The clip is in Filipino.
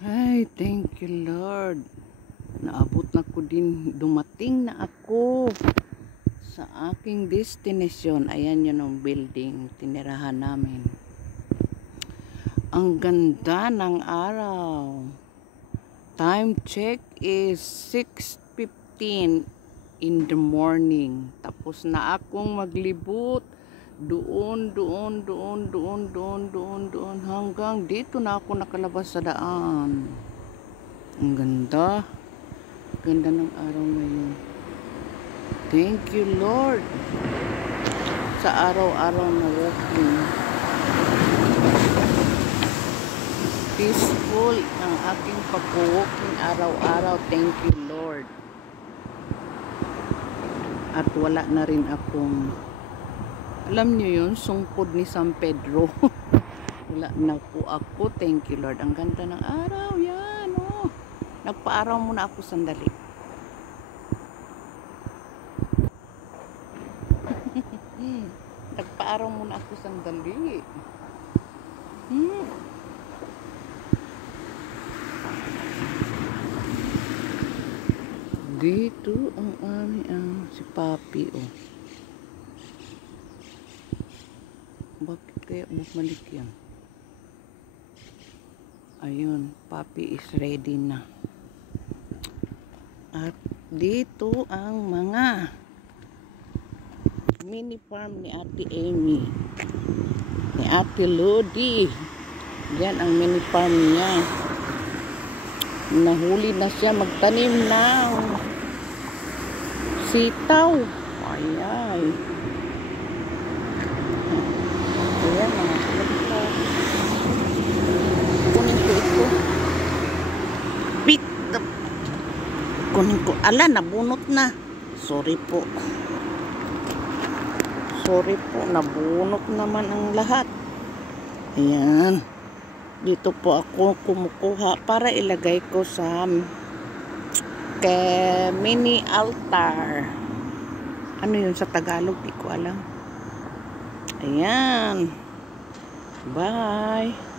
Ay, thank you Lord. Naabot na ko din, dumating na ako sa aking destination. Ayan yun ang building, tinirahan namin. Ang ganda ng araw. Time check is 6:15 in the morning. Tapos na akong maglibot. Doon hanggang dito na ako nakalabas sa daan. Ang ganda. Ganda ng araw ngayon. Thank you Lord sa araw-araw na walking. Peaceful ang aking pag-walking araw-araw. Thank you Lord. At wala na rin akong, alam nyo yun, sungkod ni San Pedro. Wala na po ako. Thank you Lord. Ang ganda ng araw. Yan, oh. Nagpa-araw muna ako sandali. Nagpa-araw muna ako sandali. Dito ang aming si Papi, oh. Bakit kaya bumalik yan? Ayun, Papi is ready na. At dito ang mga mini farm ni Ate Amy, ni Ate Lodi. Yan ang mini farm niya. Nahuli na siya magtanim ng sitaw. Ayan. Ayan mga sitaw. Kunin ko ito. Bit. Kunin ko. Ala, nabunot na. Sorry po. Sorry po, nabunot naman ang lahat. Ayan. Dito po ako kumukuha para ilagay ko sa mini altar. Ano yun sa Tagalog? Di ko alam. Ayan. Bye.